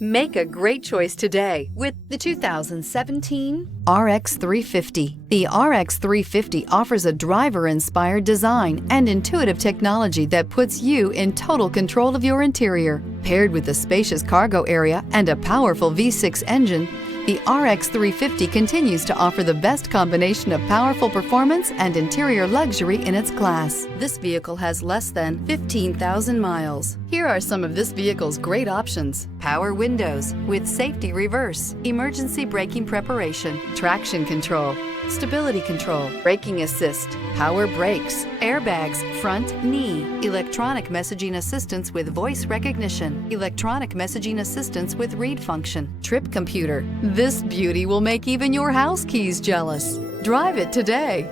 Make a great choice today with the 2017 RX 350. The RX 350 offers a driver-inspired design and intuitive technology that puts you in total control of your interior. Paired with a spacious cargo area and a powerful V6 engine, the RX 350 continues to offer the best combination of powerful performance and interior luxury in its class. This vehicle has less than 15,000 miles. Here are some of this vehicle's great options: power windows with safety reverse, emergency braking preparation, traction control, stability control, braking assist, power brakes, airbags, front knee, electronic messaging assistance with voice recognition, electronic messaging assistance with read function, trip computer. This beauty will make even your house keys jealous. Drive it today.